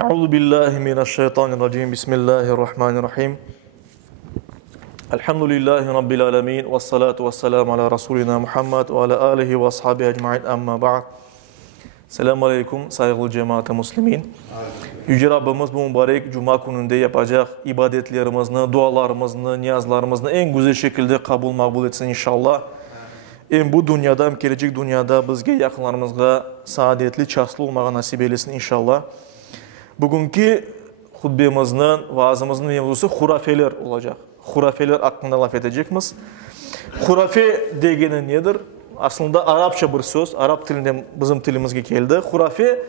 Euzu billahi mineşşeytanirracim. Bismillahirrahmanirrahim. Elhamdülillahi rabbil alamin ve salatu vesselam ala rasulina Muhammed ve ala alihi ve ashabihi ecmaîn. Amma ba'd. Selamun aleyküm saygılı cemaat-i muslimin. Yüce Rabbimiz bu mübarek cuma gününde yapacak ibadetlerimizni, dualarımızı, niyazlarımızı en güzel şekilde kabul makbul etsin inşallah. Hem bu dünyada hem gelecek dünyada bizge yakınlarımızga saadetli, çaslı olmağa nasip eylesin inşallah. Bugünkü hutbemizin, vaazımızın mevzusu hurafeler olacak. Hurafeler hakkında laf edeceğimiz. Hurafe degeni nedir? Aslında Arapça bir söz, Arap tilinden bizim tilimizge geldi. Hurafe,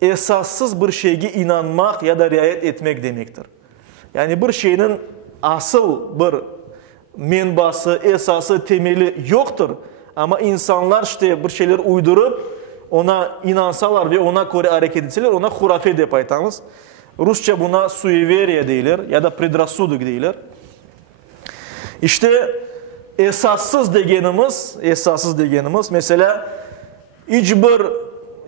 esassız bir şeyge inanmak ya da riayet etmek demektir. Yani bir şeyin asıl bir menbası, esası, temeli yoktur. Ama insanlar işte bir şeyler uydurup ona inansalar ve ona göre hareket etseler ona hurafe deyip aytamız. Rusça buna sueveriya deyilir ya da predrasuduk deyilir. İşte esassız degenimiz mesela hiçbir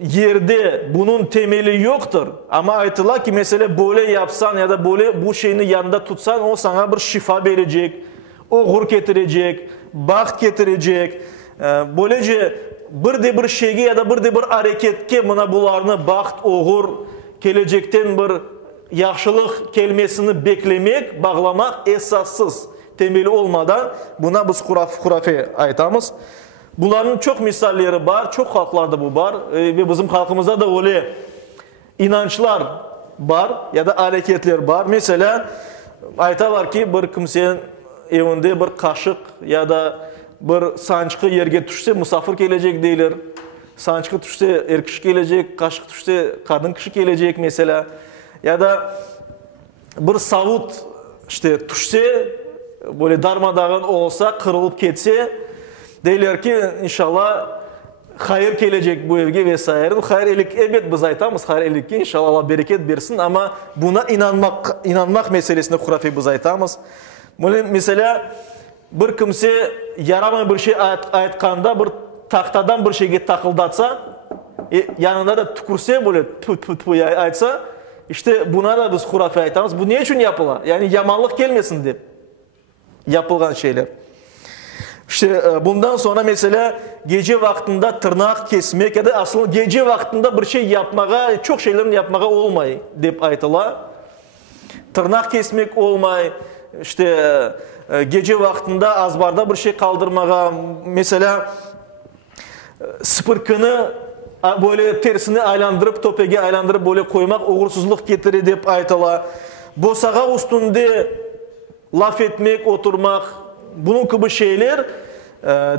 yerde bunun temeli yoktur. Ama aytılar ki mesela böyle yapsan ya da böyle bu şeyini yanında tutsan o sana bir şifa verecek, uğur getirecek, baht getirecek. Böylece bir şeyge ya da bir hareketke buna bularını baht, uğur, gelecekten bir yaxşılık kelimesini beklemek, bağlamak esassız, temeli olmadan buna biz hurafe aytamız. Bunların çok misalleri var, çok halklarda bu var ve bizim halkımızda da öyle inançlar var ya da hareketler var. Mesela aytalar ki bir kimsenin evinde bir kaşık ya da bir sancıkı yerge düşse misafir gelecek değiller. Sancıkı düşse erkek gelecek, kaşık düşse kadın kişi gelecek mesela. Ya da bir savut işte düşse böyle darmadağın olsa, kırılıp ketse deyler ki inşallah hayır gelecek bu evge vesaire. Hayır elik evet biz aytamız hayır elik ki inşallah Allah bereket versin ama buna inanmak meselesine hurafe biz aytamız. Mesela bir kimse yarama bir şey aytkanda bir tahtadan bir şeyge takıldatsa yanında da tükürse böyle tü aytsa işte buna da biz hurafe aytamız. Bu ne için yapılar? Yani yamanlık gelmesin diye yapılgan şeyler. İşte bundan sonra mesela gece vaktinde tırnak kesmek ya da aslında gece vaktinde bir şey yapmağa, çok şeylerin yapmağa olmay deyip aytılar. Tırnak kesmek olmay, işte gece vaktinde azbarda bir şey kaldırmağa, mesela spırkını böyle tersini aylandırıp, topege aylandırıp böyle koymak uğursuzluk getirir deyip aytılar. Bosağa üstünde laf etmek, oturmak, bunun gibi şeyler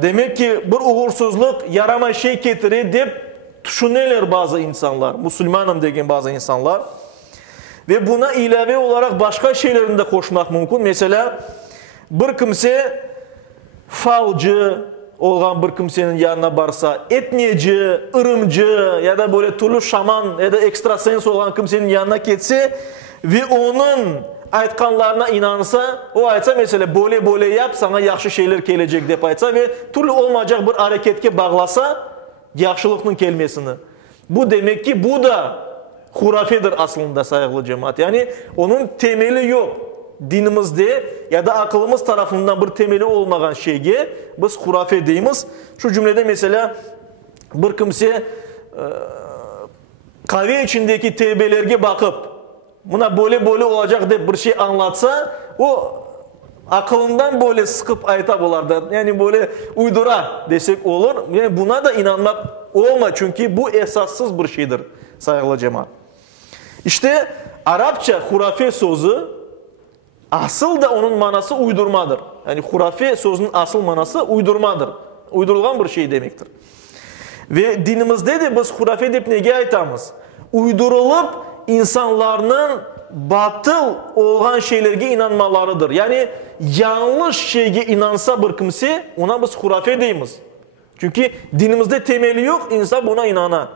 demek ki bir uğursuzluk yarama şey getirir deyip düşünürler bazı insanlar, Müslümanım degen bazı insanlar. Ve buna ilave olarak başka şeylerini de koşmak mümkün. Mesela bir kimse falcı olan bir kimsenin yanına barsa, etniyeci, ırımcı ya da böyle türlü şaman ya da ekstrasens olan kimsenin yanına gitse ve onun aytkanlarına inansa, o aytsa mesela böyle yap sana yaxşı şeyler gelecek deyip aytsa ve türlü olmayacak bir hareketke bağlasa yaxşılıkның kelimesini. Bu demek ki bu da hurafedir aslında saygılı cemaat. Yani onun temeli yok. Dinimizde ya da akılımız tarafından bir temeli olmayan şeyge biz hurafe deyimiz. Şu cümlede mesela bir kimse kahve içindeki tevbelerge bakıp buna böyle olacak diye bir şey anlatsa o akılından böyle sıkıp ayta bulardı. Yani böyle uydura desek olur. Yani buna da inanmak olma çünkü bu esassız bir şeydir saygılı cemaat. İşte Arapça hurafe sözü asıl da onun manası uydurmadır. Yani hurafe sözünün asıl manası uydurmadır. Uydurulgan bir şey demektir. Ve dinimizde de biz hurafe deyip nege aytamız? Uydurulup insanların batıl olan şeylerge inanmalarıdır. Yani yanlış şeyge inansa bir kimse ona biz hurafe deyimiz. Çünkü dinimizde temeli yok, insan buna inana.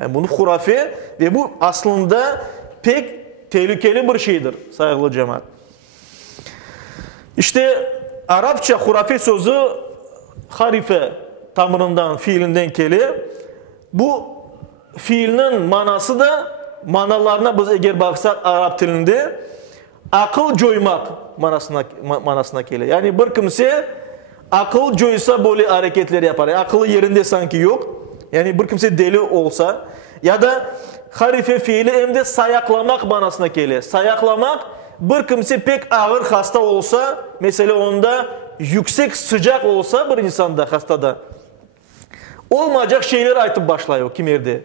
Yani bunu hurafe ve bu aslında pek tehlikeli bir şeydir saygılı cemaat. İşte Arapça hurafe sözü harife tamırından, fiilinden geliyor. Bu fiilinin manası da manalarına biz eğer baksak Arap dilinde akıl joymak manasına geliyor. Yani bir kimse akıl joysa böyle hareketler yapar. Yani akıllı yerinde sanki yok. Yani bir kimse deli olsa ya da harife fiili hem de sayaklamak manasına geliyor. Sayaklamak bir kimse pek ağır hasta olsa mesela onda yüksek sıcak olsa bir insanda hastada olmayacak şeyler aytıp başlıyor kim yerde.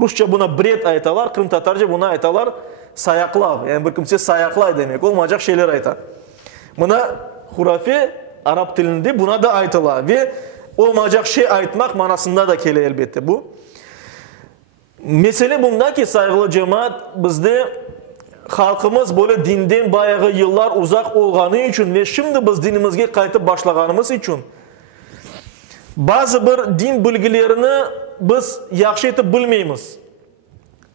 Rusça buna bret aytalar, Kırım Tatarca buna aytalar sayaklav. Yani bir kimse sayaklay demek. Olmayacak şeyler aytar. Buna hurafe Arap dilinde buna da aytalar ve olmayacak şey aytmak manasında da kele elbette bu. Mesele bunda ki saygılı cemaat bizde halkımız böyle dinden bayağı yıllar uzak olganı için ve şimdi biz dinimizge kayıtıp başlaganımız için bazı bir din bilgilerini biz yaxşı etip bilmeyimiz.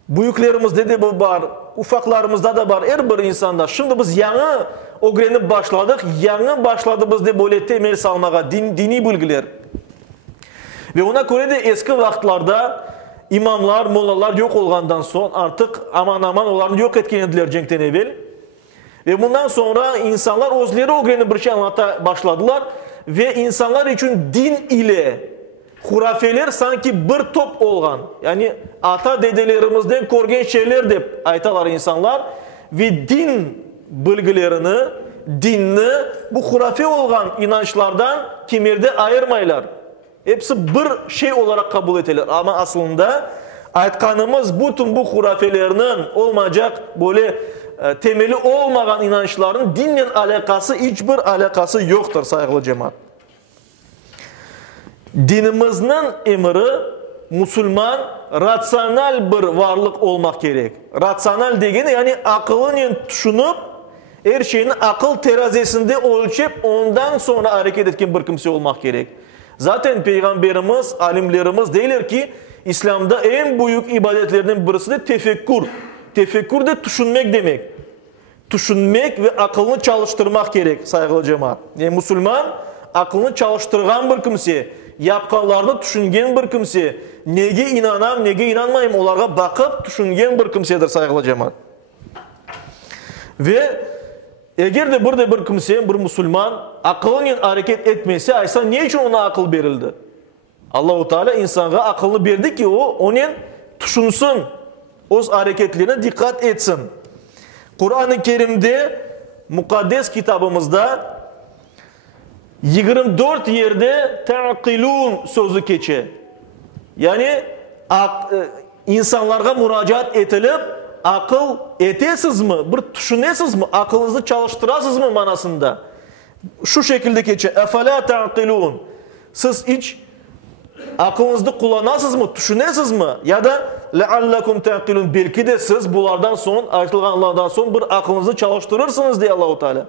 Büyüklerimizde de bu var, ufaklarımızda da var, her bir insanda. Şimdi biz yanı öğrenip başladık, yanı başladı bizde böyle temel salmağa dini bilgiler. Ve ona göre de eski vaktlarda imamlar, mollalar yok olgandan sonra artık aman aman onların yok etkenediler cenkten evvel. Ve bundan sonra insanlar özleri öğrenip bir şey anlata başladılar. Ve insanlar için din ile hurafeler sanki bir top olgan. Yani ata dedelerimizden korgen şeyler de aytalar insanlar. Ve din bilgilerini, dinni bu hurafe olgan inançlardan kimerde ayırmaylar. Hepsi bir şey olarak kabul edilir. Ama aslında aytkanımız bütün bu hurafelerinin olmayacak böyle temeli olmayan inançların dinle alakası hiçbir alakası yoktur saygılı cemaat. Dinimizin emri Müslüman rasyonel bir varlık olmak gerek. Rasyonel degeni yani akılını düşünüp her şeyin akıl terazisinde ölçüp ondan sonra hareket etken bir kimse olmak gerek. Zaten Peygamberimiz, alimlerimiz deyler ki İslam'da en büyük ibadetlerden birisi de tefekkür. Tefekkür de düşünmek demek. Düşünmek ve akılını çalıştırmak gerek saygılı cemaat. Yani Müslüman aklını çalıştırgan bir kimse, yapkanlarını düşüngen bir kimse, nege inanam, nege inanmayım onlara bakıp düşüngen bir kimsedir saygılı cemaat. Ve eğer de burada bir kimse, bir Müslüman akılının hareket etmesi, aysa niye için ona akıl verildi? Allah-u Teala insana akılını verdi ki o onun düşünsün, o hareketlerine dikkat etsin. Kur'an-ı Kerim'de, mukaddes kitabımızda 24 yerde ta'qilun sözü geçe. Yani insanlara müracaat edilip akıl etesiz mi? Bir düşünesiz mi? Akılınızı çalıştırasız mı manasında? Şu şekilde geçe. Efela ta'qilun. Siz hiç aklınızı kullanasız mı? Düşünesiz mi? Ya da leallekum ta'qilun. Belki de siz bunlardan son, aytılganlardan son bir aklınızı çalıştırırsınız diye Allah-u Teala.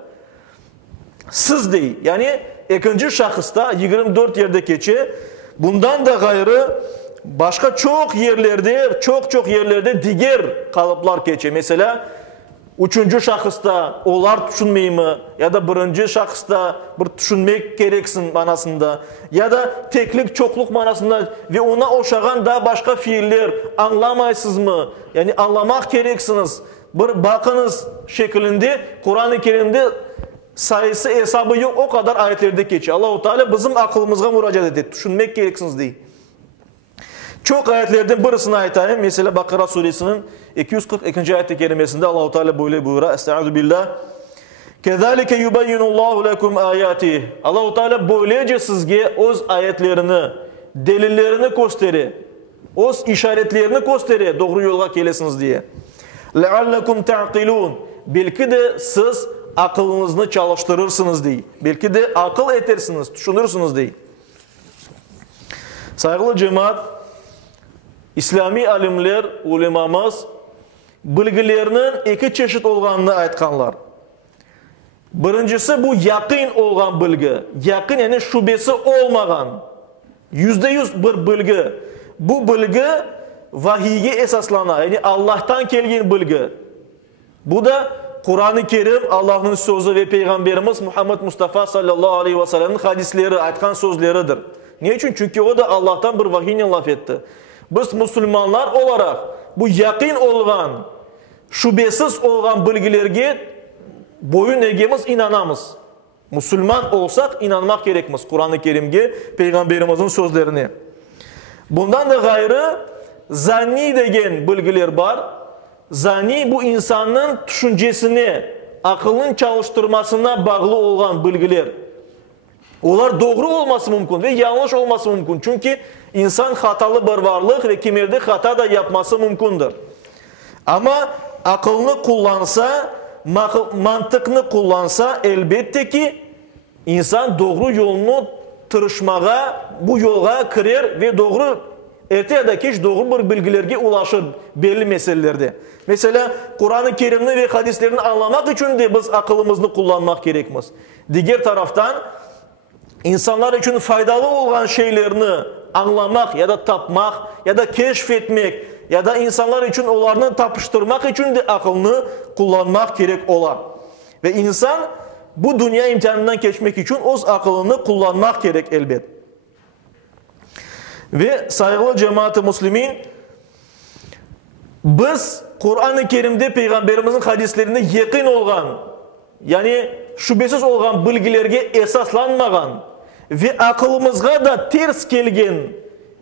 Siz değil. Yani ikinci şahısta 24 yerde geçe. Bundan da gayrı başka çok yerlerde, çok yerlerde diğer kalıplar geçe. Mesela üçüncü şahısta olar düşünmeyi mi? Ya da birinci şahısta bir düşünmek gereksin manasında. Ya da teklik, çokluk manasında ve ona oşağan da başka fiiller anlamaysız mı? Yani anlamak gereksiniz. Bir bakınız şeklinde Kur'an-ı Kerim'de sayısı hesabı yok o kadar ayetlerde geçiyor. Allah-u Teala bizim aklımızga müracaat etti. Düşünmek gereksiniz değil. Çok ayetlerden birisini ayetayım. Mesela Bakara suresinin 242. ayet-i kerimesinde Allah-u Teala böyle buyuruyor. Estaizu billah. Kezalike yubayyinullahu lekum ayati. Allah-u Teala böylece sizge öz ayetlerini, delillerini gösterir. Öz işaretlerini gösterir. Doğru yola gelesiniz diye. Leallekum ta'qilun. Belki de siz akılınızı çalıştırırsınız diye. Belki de akıl edersiniz, düşünürsünüz diye. Saygılı cemaat, İslami alimler, ulemamız bilgilerinin iki çeşit olganını aytkanlar. Birincisi bu yakın olgan bilgi. Yakın yani şubesi olmagan. %100 bir bilgi. Bu bilgi vahiyge esaslanan. Yani Allah'tan gelgen bilgi. Bu da Kur'an-ı Kerim, Allah'ın sözü ve Peygamberimiz Muhammed Mustafa sallallahu aleyhi ve sellem'in hadisleri, aytkan sözleridir. Niye için? Çünkü o da Allah'tan bir vahiyle laf etti. Biz Müslümanlar olarak bu yakin olgan, şübesiz olgan bilgilerge boyun egemiz, inanamız. Müslüman olsak inanmak gerekmez Kur'an-ı Kerim'ge, Peygamberimizin sözlerine. Bundan da gayrı zanni degen bilgiler var. Zanni bu insanın düşüncesini, akılın çalıştırmasına bağlı olan bilgiler. Onlar doğru olması mümkün ve yanlış olması mümkün. Çünkü insan hatalı bir varlık ve kimerde hata da yapması mümkündür. Ama akılını kullansa, mantıkını kullansa elbette ki insan doğru yolunu tırışmağa, bu yola girer ve doğru erteye geç doğru bir bilgilerge ulaşır belli meselelerde. Mesela Kur'an-ı Kerim'ni ve hadislerini anlamak için de biz akılımızı kullanmak gerekmez. Diğer taraftan insanlar için faydalı olan şeylerini anlamak ya da tapmak ya da keşfetmek ya da insanlar için onlarını tapıştırmak için de akılını kullanmak gerek olan. Ve insan bu dünya imtihanından geçmek için o akılını kullanmak gerek elbet. Ve saygılı cemaat-i Müslümin, biz Kur'an-ı Kerim'de Peygamberimizin hadislerinde yakin olgan, yani şüphesiz olgan bilgilerge esaslanmagan ve akılımızga da ters kelgen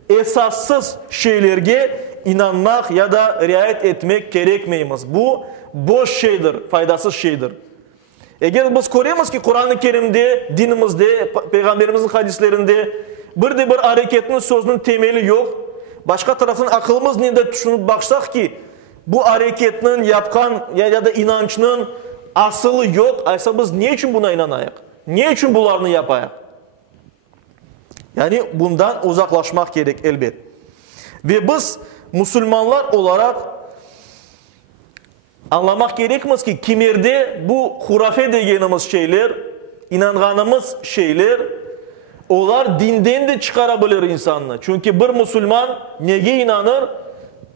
esassız şeylerge inanmak ya da riayet etmek gerekmeyimiz. Bu boş şeydir, faydasız şeydir. Eğer biz görüyoruz ki Kur'an-ı Kerim'de, dinimizde, Peygamberimizin hadislerinde bir hareketin sözünün temeli yok. Başka taraftan akılımız neyde düşünüp baksak ki bu hareketinin yapkan ya da inançının asılı yok. Aysa biz niye için buna inanayak? Niye için bunlarını yapayak? Yani bundan uzaklaşmak gerek elbet. Ve biz Müslümanlar olarak anlamak gerekmez ki kimerde bu hurafe dediğimiz şeyler, inanganımız şeyler, onlar dinden de çıkarabilir insanı. Çünkü bir Müslüman neye inanır?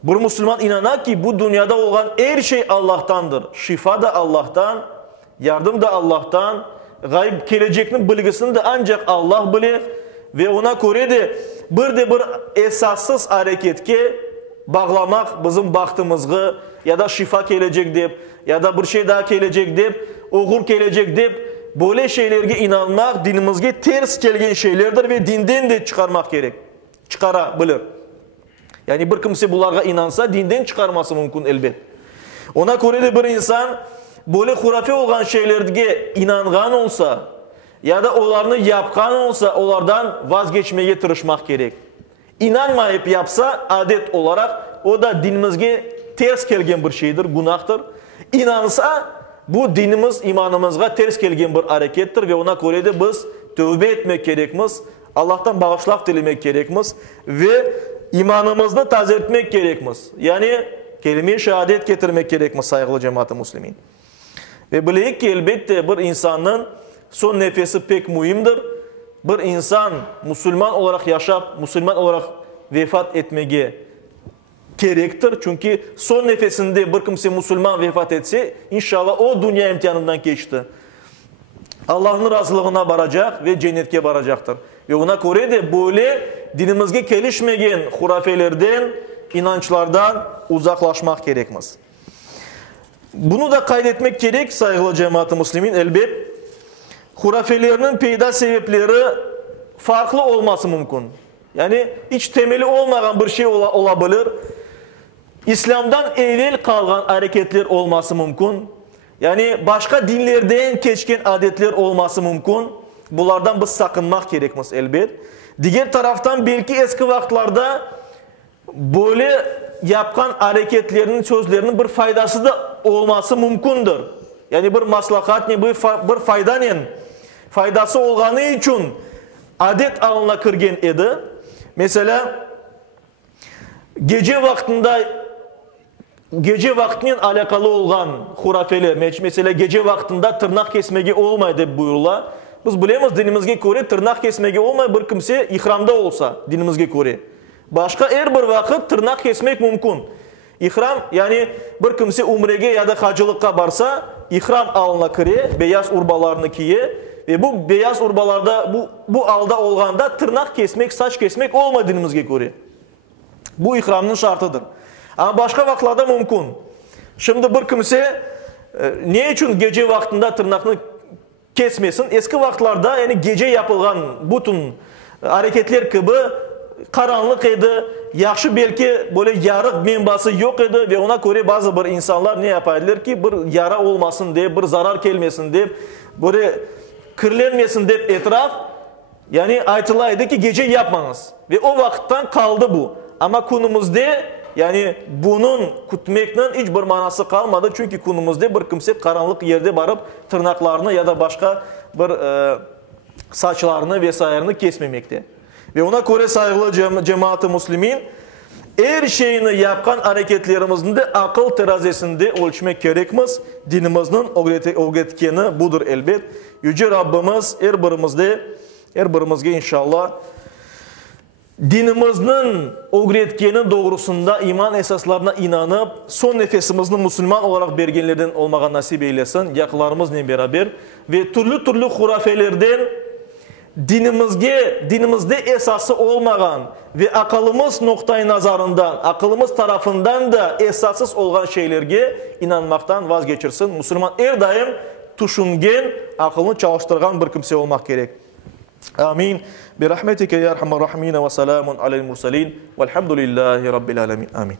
Bir Müslüman inanar ki bu dünyada olan her şey Allah'tandır. Şifa da Allah'tan, yardım da Allah'tan, gayb gelecekinin bilgisini de ancak Allah bilir. Ve ona göre de bir esassız hareketke bağlamak bizim baktığımızı ya da şifa gelecek deyip ya da bir şey daha gelecek deyip, uğur gelecek deyip böyle şeylerge inanmak dinimizge ters gelgen şeylerdir ve dinden de çıkarmak gerek. Çıkarabilir. Yani bir kimse bunlarga inansa dinden çıkarması mümkün elbet. Ona göre de bir insan böyle hurafe olan şeylerge inangan olsa ya da onlarını yapkan olsa onlardan vazgeçmeye tırışmak gerek. İnanmayıp yapsa adet olarak o da dinimizge ters gelgen bir şeydir, günahtır. İnansa bu dinimiz, imanımızga ters gelgen bir harekettir ve ona göre de biz tövbe etmek gerekmez. Allah'tan bağışlaf dilemek gerekmez ve imanımızı taze etmek gerekmez. Yani kelime-i şehadet getirmek gerekmez saygılı cemaat-i Müslümin. Ve bileyik ki elbette bir insanın son nefesi pek mühimdir. Bir insan Müslüman olarak yaşap, Müslüman olarak vefat etmeye gerektir. Çünkü son nefesinde bir kimse Müslüman vefat etse inşallah o dünya imtihanından geçti. Allah'ın razılığına varacak ve cennetke varacaktır. Ve ona göre de böyle dinimizge gelişmeyen hurafelerden, inançlardan uzaklaşmak gerekmez. Bunu da kaydetmek gerek saygılı cemaat-i Müslümin elbet. Hurafelerinin peyda sebepleri farklı olması mümkün. Yani hiç temeli olmayan bir şey olabilir. İslam'dan evvel kalan hareketler olması mümkün. Yani başka dinlerden geçken adetler olması mümkün. Bunlardan biz sakınmak gerekmez elbet. Diğer taraftan belki eski vakitlarda böyle yapkan hareketlerinin, sözlerinin bir faydası da olması mümkündür. Yani bir maslahat, bir faydanın faydası olganı için adet alına kirgen edi. Mesela gece vaktinin alakalı olan hurafeler, mesela gece vaktinde tırnak kesmege olmaydı buyurlar. Biz bilemiz dinimizge göre tırnak kesmege olmay bir kimse ihramda olsa dinimizge göre. Başka her bir vakit tırnak kesmek mümkün. İhram yani bir kimse umrege ya da hacılıkka barsa ihram alına kire, beyaz urbalarını kiye ve bu beyaz urbalarda bu alda olganda tırnak kesmek, saç kesmek olmadı dinimizge göre. Bu ihramın şartıdır. Ama başka vaktlarda mümkün. Şimdi bir kimse ne için gece vaktinde tırnağını kesmesin? Eski vaktlarda yani gece yapılan bütün hareketler gibi karanlık idi. Yaxşı belki böyle yarık menbası yok idi ve ona göre bazı bir insanlar ne yaparlar ki bir yara olmasın diye, bir zarar gelmesin diye, böyle kirlenmesin diye etraf yani aytılaydı ki gece yapmanız. Ve o vakitten kaldı bu. Ama günümüzde yani bunun kutmekten hiç bir manası kalmadı. Çünkü günümüzde bir kimse karanlık yerde varıp tırnaklarını ya da başka bir saçlarını vesaireni kesmemekte. Ve ona göre saygılı cemaat-ı muslimin her şeyini yapkan hareketlerimizin de akıl terazisinde ölçmek gerekmez. Dinimizin öğretkeni budur elbet. Yüce Rabbimiz her birimizge inşallah dinimizin öğretkenin doğrusunda iman esaslarına inanıp son nefesimizin Müslüman olarak bergenlerden olmağa nasip eylesin. Yaklarımızla beraber ve türlü hurafelerden dinimizde esası olmayan ve akılımız noktayı nazarından, akılımız tarafından da esassız olan şeylerge inanmaktan vazgeçirsin. Müslüman her daim düşüngen, akılını çalıştırgan bir kimse olmak gerek. Amin. Bi rahmetike ya erhamer rahimin ve selamun alel mursalin. Velhamdülillahi rabbil alemin. Amin.